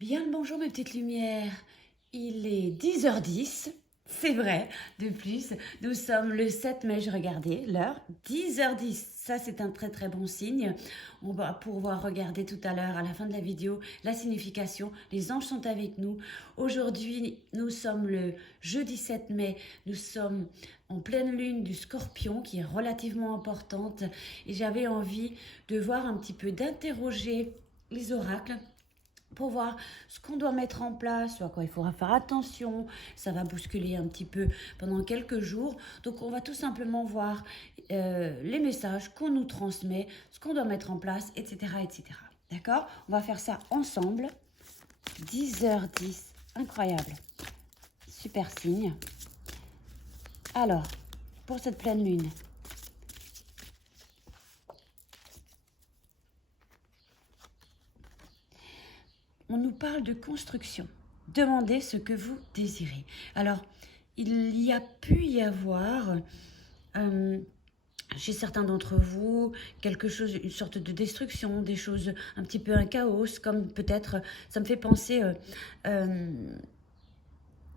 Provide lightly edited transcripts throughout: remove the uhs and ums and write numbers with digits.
Bien le bonjour mes petites lumières, il est 10h10, c'est vrai, de plus, nous sommes le 7 mai, je regardais l'heure, 10h10, ça c'est un très très bon signe. On va pouvoir regarder tout à l'heure à la fin de la vidéo la signification, les anges sont avec nous. Aujourd'hui nous sommes le jeudi 7 mai, nous sommes en pleine lune du Scorpion qui est relativement importante et j'avais envie de voir un petit peu, d'interroger les oracles pour voir ce qu'on doit mettre en place, à quoi il faudra faire attention. Ça va bousculer un petit peu pendant quelques jours. Donc on va tout simplement voir les messages qu'on nous transmet, ce qu'on doit mettre en place, etc. etc. D'accord? On va faire ça ensemble. 10h10, incroyable. Super signe. Alors, pour cette pleine lune, on nous parle de construction. Demandez ce que vous désirez. Alors, il y a pu y avoir, chez certains d'entre vous, quelque chose, une sorte de destruction, des choses, un petit peu un chaos, comme peut-être, ça me fait penser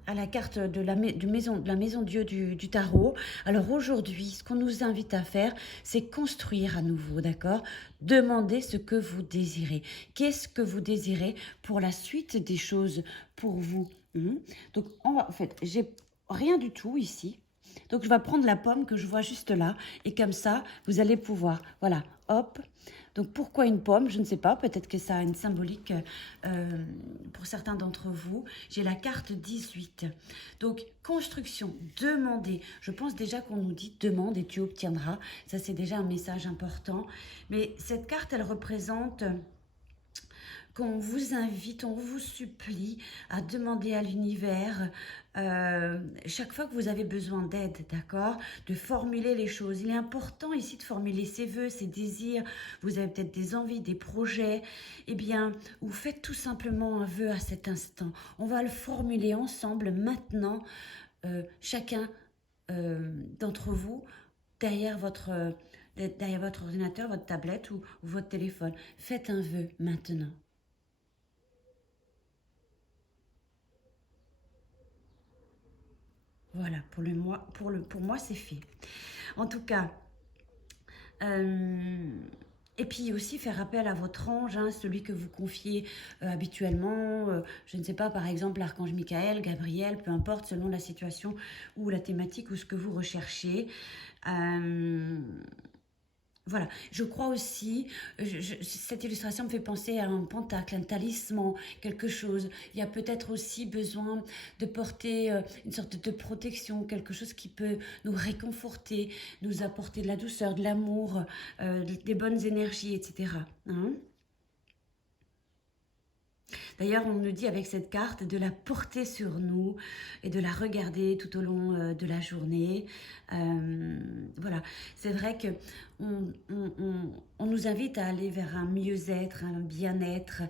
à la carte de la maison Dieu du tarot. Alors aujourd'hui, ce qu'on nous invite à faire, c'est construire à nouveau, d'accord? Demandez ce que vous désirez. Qu'est-ce que vous désirez pour la suite des choses pour vous? Donc, en fait, j'ai rien du tout ici. Donc, je vais prendre la pomme que je vois juste là. Et comme ça, vous allez pouvoir, voilà, hop. Donc, pourquoi une pomme? Je ne sais pas. Peut-être que ça a une symbolique pour certains d'entre vous. J'ai la carte 18. Donc, construction, demander. Je pense déjà qu'on nous dit demande et tu obtiendras. Ça, c'est déjà un message important. Mais cette carte, elle représente qu'on vous invite, on vous supplie à demander à l'univers chaque fois que vous avez besoin d'aide, d'accord? De formuler les choses. Il est important ici de formuler ses vœux, ses désirs. Vous avez peut-être des envies, des projets. Eh bien, vous faites tout simplement un vœu à cet instant. On va le formuler ensemble maintenant, chacun d'entre vous, derrière votre ordinateur, votre tablette ou votre téléphone. Faites un vœu maintenant. Voilà, pour moi, c'est fait. En tout cas, et puis aussi faire appel à votre ange, hein, celui que vous confiez habituellement. Je ne sais pas, par exemple, l'archange Michael, Gabriel, peu importe, selon la situation ou la thématique ou ce que vous recherchez. Voilà, je crois aussi, cette illustration me fait penser à un pentacle, un talisman, quelque chose. Il y a peut-être aussi besoin de porter une sorte de protection, quelque chose qui peut nous réconforter, nous apporter de la douceur, de l'amour, des bonnes énergies, etc. Hein? D'ailleurs, on nous dit avec cette carte de la porter sur nous et de la regarder tout au long de la journée. Voilà, c'est vrai que on nous invite à aller vers un mieux-être, un bien-être,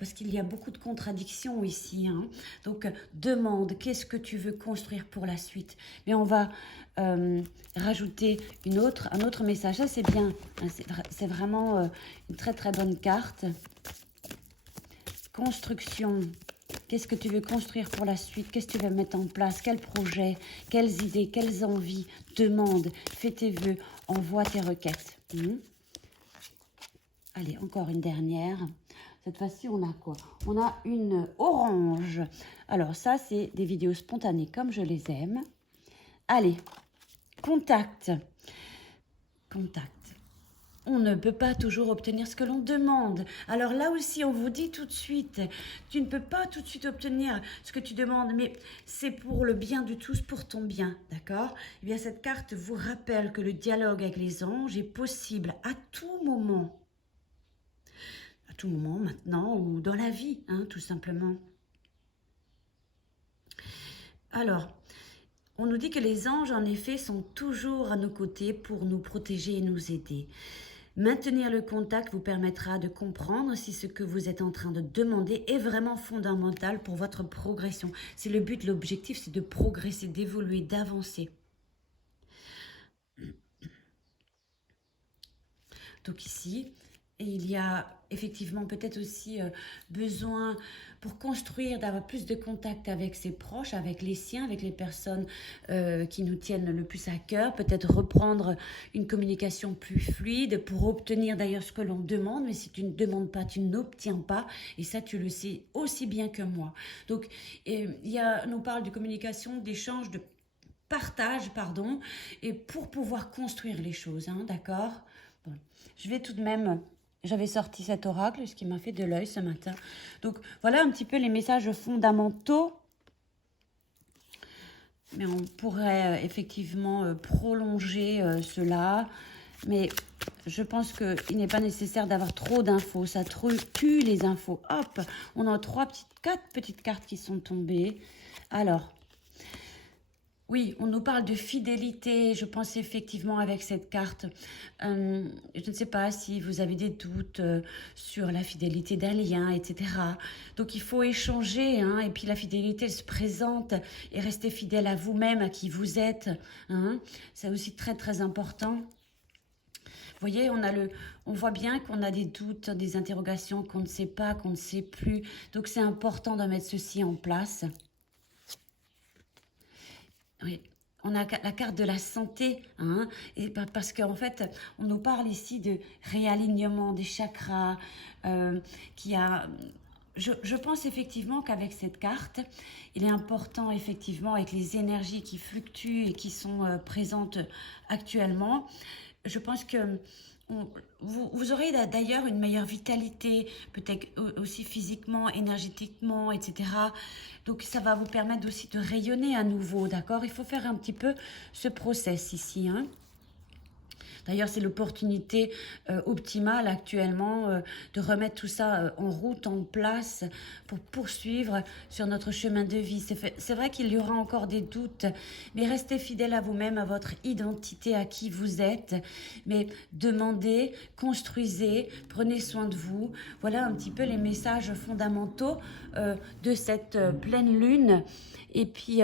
parce qu'il y a beaucoup de contradictions ici. Hein. Donc, demande, qu'est-ce que tu veux construire pour la suite? Mais on va rajouter un autre message. Ça, c'est bien. C'est vraiment une très, très bonne carte. Construction. Qu'est-ce que tu veux construire pour la suite? Qu'est-ce que tu veux mettre en place? Quels projets? Quelles idées? Quelles envies? Demande, fais tes vœux, envoie tes requêtes. Allez, encore une dernière. Cette fois-ci, on a quoi? On a une orange. Alors ça, c'est des vidéos spontanées comme je les aime. Allez, contact. Contact. On ne peut pas toujours obtenir ce que l'on demande. Alors là aussi, on vous dit tout de suite, tu ne peux pas tout de suite obtenir ce que tu demandes, mais c'est pour le bien de tous, pour ton bien, d'accord? Eh bien, cette carte vous rappelle que le dialogue avec les anges est possible à tout moment. À tout moment, maintenant, ou dans la vie, hein, tout simplement. Alors, on nous dit que les anges, en effet, sont toujours à nos côtés pour nous protéger et nous aider. Maintenir le contact vous permettra de comprendre si ce que vous êtes en train de demander est vraiment fondamental pour votre progression. C'est le but, l'objectif, c'est de progresser, d'évoluer, d'avancer. Donc ici, Et il y a effectivement peut-être aussi besoin pour construire, d'avoir plus de contact avec ses proches, avec les siens, avec les personnes qui nous tiennent le plus à cœur. Peut-être reprendre une communication plus fluide pour obtenir d'ailleurs ce que l'on demande. Mais si tu ne demandes pas, tu n'obtiens pas. Et ça, tu le sais aussi bien que moi. Donc, on parle de communication, d'échange, de partage, pardon, et pour pouvoir construire les choses, hein, d'accord? Bon, je vais tout de même... J'avais sorti cet oracle, ce qui m'a fait de l'œil ce matin. Donc, voilà un petit peu les messages fondamentaux. Mais on pourrait effectivement prolonger cela. Mais je pense qu'il n'est pas nécessaire d'avoir trop d'infos. Ça tue les infos. Hop, on a quatre petites cartes qui sont tombées. Alors... Oui, on nous parle de fidélité, je pense effectivement avec cette carte. Je ne sais pas si vous avez des doutes sur la fidélité d'un lien, etc. Donc il faut échanger, hein, et puis la fidélité, elle se présente et rester fidèle à vous-même, à qui vous êtes. Hein. C'est aussi très très important. Vous voyez, on voit bien qu'on a des doutes, des interrogations, qu'on ne sait pas, qu'on ne sait plus. Donc c'est important de mettre ceci en place. Oui, on a la carte de la santé, hein, et parce qu'en fait, on nous parle ici de réalignement des chakras, je pense effectivement qu'avec cette carte, il est important effectivement avec les énergies qui fluctuent et qui sont présentes actuellement, je pense que vous aurez d'ailleurs une meilleure vitalité, peut-être aussi physiquement, énergétiquement, etc. Donc ça va vous permettre aussi de rayonner à nouveau, d'accord? Il faut faire un petit peu ce process ici, hein. D'ailleurs, c'est l'opportunité optimale actuellement de remettre tout ça en route, en place, pour poursuivre sur notre chemin de vie. C'est vrai qu'il y aura encore des doutes, mais restez fidèle à vous-même, à votre identité, à qui vous êtes. Mais demandez, construisez, prenez soin de vous. Voilà un petit peu les messages fondamentaux de cette pleine lune. Et puis...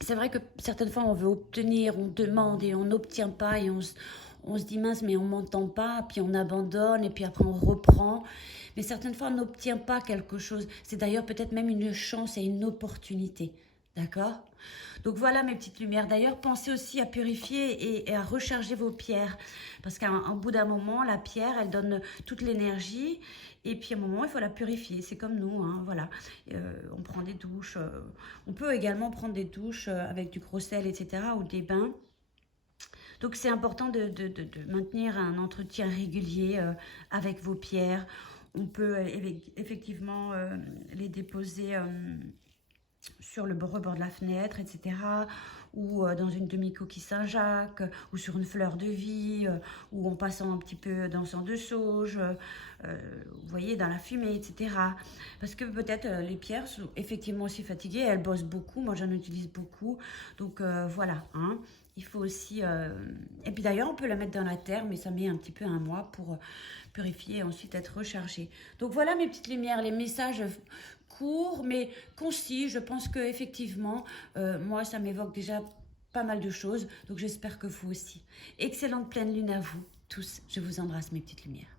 c'est vrai que certaines fois, on veut obtenir, on demande et on n'obtient pas et on se dit mince, mais on ne m'entend pas, puis on abandonne et puis après on reprend. Mais certaines fois, on n'obtient pas quelque chose. C'est d'ailleurs peut-être même une chance et une opportunité. D'accord? Donc voilà mes petites lumières. D'ailleurs, pensez aussi à purifier et à recharger vos pierres. Parce qu'à bout d'un moment, la pierre, elle donne toute l'énergie. Et puis à un moment, il faut la purifier. C'est comme nous, hein, voilà. On prend des douches. On peut également prendre des douches avec du gros sel, etc. ou des bains. Donc c'est important de maintenir un entretien régulier avec vos pierres. On peut effectivement les déposer... sur le rebord de la fenêtre, etc. Ou dans une demi-coquille Saint-Jacques, ou sur une fleur de vie, ou en passant un petit peu dans sang de sauge, vous voyez, dans la fumée, etc. Parce que peut-être les pierres sont effectivement aussi fatiguées, elles bossent beaucoup, moi j'en utilise beaucoup, donc voilà, hein. Il faut aussi... Et puis d'ailleurs, on peut la mettre dans la terre, mais ça met un petit peu un mois pour purifier et ensuite être rechargé. Donc voilà mes petites lumières, les messages courts mais concis. Je pense que effectivement, moi, ça m'évoque déjà pas mal de choses. Donc j'espère que vous aussi. Excellente pleine lune à vous tous. Je vous embrasse mes petites lumières.